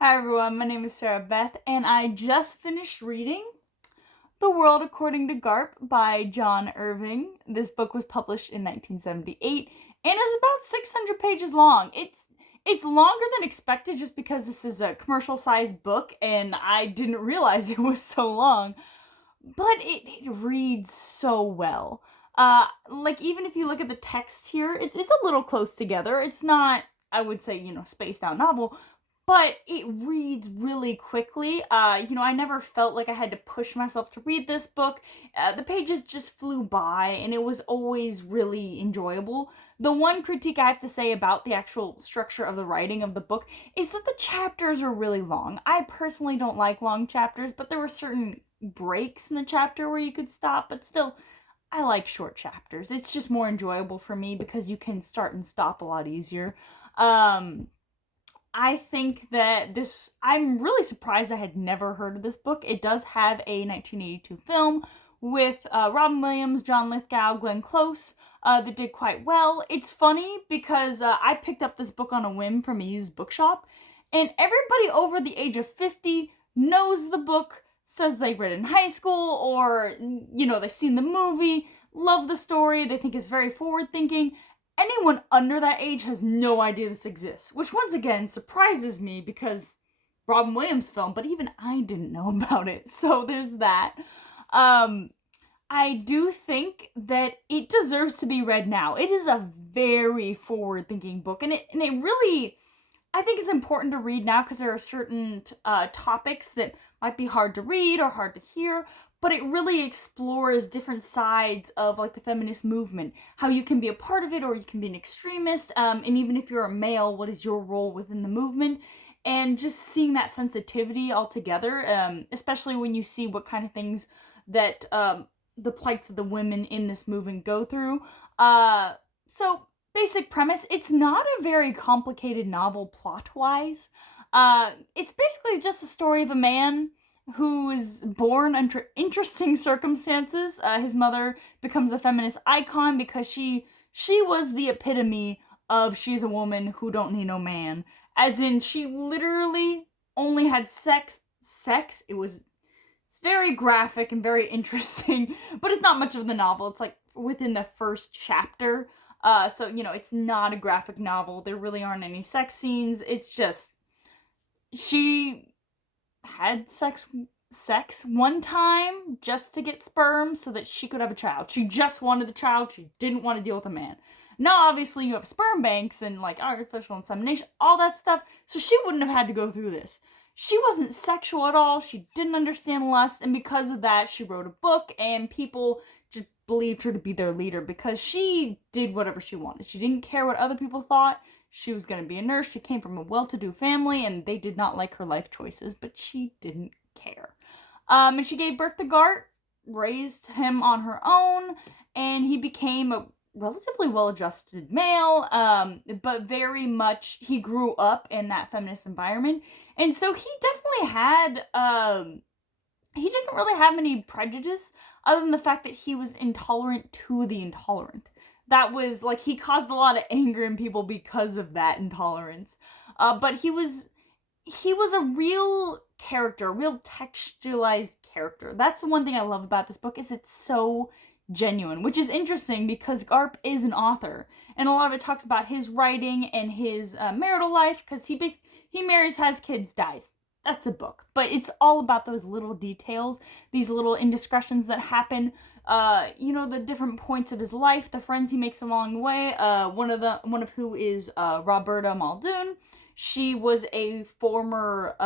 Hi everyone, my name is Sarah Beth, and I just finished reading The World According to Garp by John Irving. This book was published in 1978 and is about 600 pages long. It's longer than expected just because this is a commercial-sized book and I didn't realize it was so long, but it reads so well. Like even if you look at the text here, it's a little close together. It's not, I would say, spaced out novel, but it reads really quickly. I never felt like I had to push myself to read this book. The pages just flew by, and it was always really enjoyable. The one critique I have to say about the actual structure of the writing of the book is that the chapters are really long. I personally don't like long chapters, but there were certain breaks in the chapter where you could stop, but still, I like short chapters. It's just more enjoyable for me because you can start and stop a lot easier. Um, I think that I'm really surprised I had never heard of this book. It does have a 1982 film with Robin Williams, John Lithgow, Glenn Close, that did quite well. It's funny because I picked up this book on a whim from a used bookshop, and everybody over the age of 50 knows the book, says they read it in high school, or, they've seen the movie, love the story, they think it's very forward thinking. Anyone under that age has no idea this exists, which once again surprises me because Robin Williams film, but even I didn't know about it. So there's that. Um, I do think that it deserves to be read now. It is a very forward-thinking book, and it really, I think, is important to read now because there are certain topics that might be hard to read or hard to hear, but it really explores different sides of like the feminist movement, how you can be a part of it or you can be an extremist, and even if you're a male, what is your role within the movement? And just seeing that sensitivity altogether, especially when you see what kind of things that the plights of the women in this movement go through. So basic premise, it's not a very complicated novel plot-wise. It's basically just a story of a man who is born under interesting circumstances. His mother becomes a feminist icon because she was the epitome of she's a woman who don't need no man. As in, she literally only had sex. It's very graphic and very interesting, but it's not much of the novel. It's like within the first chapter. So it's not a graphic novel. There really aren't any sex scenes. It's just she had sex one time just to get sperm so that she could have a child. She just wanted the child. She didn't want to deal with a man. Now, obviously, you have sperm banks and like artificial insemination, all that stuff, so she wouldn't have had to go through this. She wasn't sexual at all. She didn't understand lust, and because of that, she wrote a book, and people just believed her to be their leader because she did whatever she wanted. She didn't care what other people thought. She was going to be a nurse. She came from a well-to-do family, and they did not like her life choices, but she didn't care. And she gave birth to Garp, raised him on her own, and he became a relatively well-adjusted male, but very much he grew up in that feminist environment, and so he definitely had he didn't really have any prejudice other than the fact that he was intolerant to the intolerant. That was like he caused a lot of anger in people because of that intolerance. But he was a real character, a real textualized character. That's the one thing I love about this book is it's so genuine, which is interesting because Garp is an author, and a lot of it talks about his writing and his marital life because he marries, has kids, dies. That's a book, but it's all about those little details, these little indiscretions that happen. The different points of his life, the friends he makes along the way. One of who is Roberta Muldoon. She was a former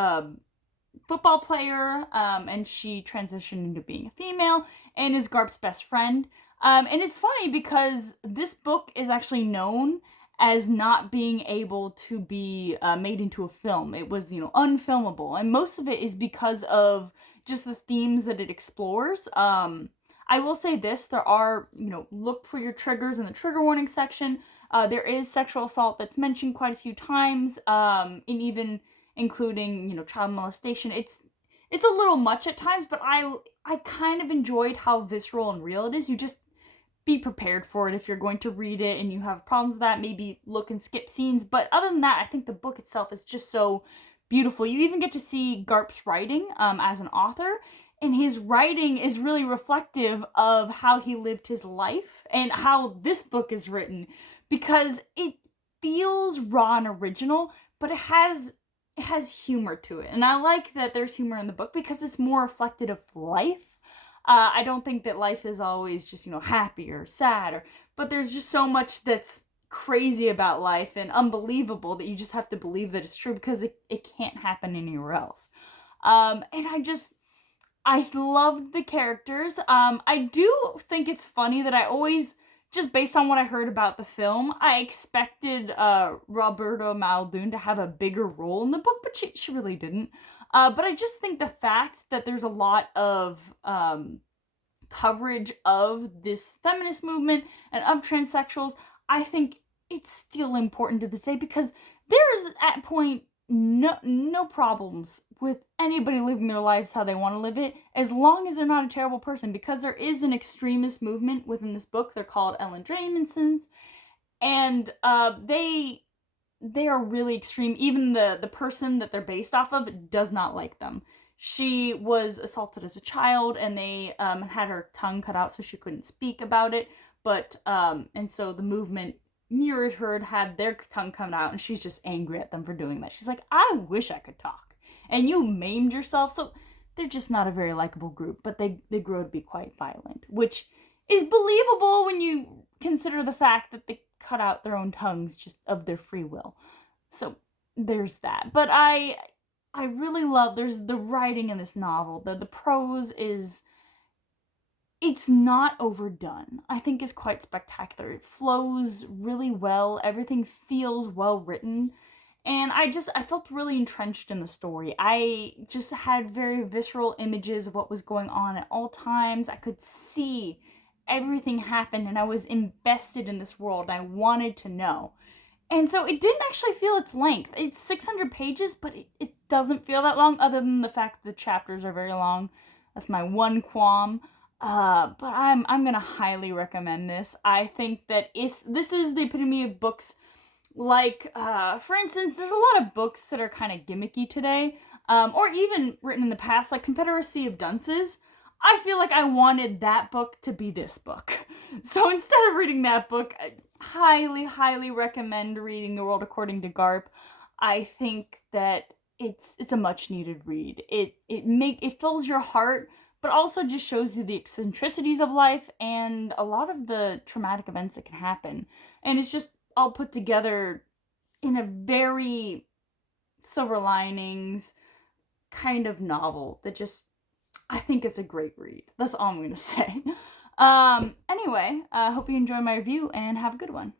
football player, and she transitioned into being a female, and is Garp's best friend. And it's funny because this book is actually known as not being able to be made into a film. It was, unfilmable, and most of it is because of just the themes that it explores. I will say this, there are, look for your triggers in the trigger warning section. There is sexual assault that's mentioned quite a few times, and even including, child molestation. It's a little much at times, but I kind of enjoyed how visceral and real it is. You just be prepared for it if you're going to read it and you have problems with that. Maybe look and skip scenes, but other than that, I think the book itself is just so beautiful. You even get to see Garp's writing as an author, and his writing is really reflective of how he lived his life and how this book is written, because it feels raw and original, but it has humor to it. And I like that there's humor in the book because it's more reflective of life. I don't think that life is always just, happy or sad, but there's just so much that's crazy about life and unbelievable that you just have to believe that it's true because it can't happen anywhere else. And I loved the characters. I do think it's funny that I always, just based on what I heard about the film, I expected Roberta Muldoon to have a bigger role in the book, but she really didn't. But I just think the fact that there's a lot of coverage of this feminist movement and of transsexuals, I think it's still important to this day, because there is at point no problems with anybody living their lives how they want to live it, as long as they're not a terrible person, because there is an extremist movement within this book. They're called Ellen Dramansons, and they are really extreme. Even the person that they're based off of does not like them. She was assaulted as a child, and they had her tongue cut out so she couldn't speak about it. But and so the movement mirrored her and had their tongue come out, and she's just angry at them for doing that. She's like, I wish I could talk, and you maimed yourself. So they're just not a very likable group, but they grow to be quite violent, which is believable when you consider the fact that they cut out their own tongues just of their free will. So there's that. But I really love, there's the writing in this novel. The prose is, it's not overdone. I think is quite spectacular. It flows really well. Everything feels well written. And I felt really entrenched in the story. I just had very visceral images of what was going on at all times. I could see everything happen, and I was invested in this world. I wanted to know. And so it didn't actually feel its length. It's 600 pages, but it doesn't feel that long, other than the fact that the chapters are very long. That's my one qualm. But I'm gonna highly recommend this. I think that this is the epitome of books. Like, for instance, there's a lot of books that are kind of gimmicky today, or even written in the past, like Confederacy of Dunces. I feel like I wanted that book to be this book. So instead of reading that book, I highly, highly recommend reading The World According to Garp. I think that it's a much needed read. It fills your heart, but also just shows you the eccentricities of life and a lot of the traumatic events that can happen. And it's just all put together in a very silver linings kind of novel that just, I think it's a great read. That's all I'm going to say. Anyway, I hope you enjoy my review and have a good one.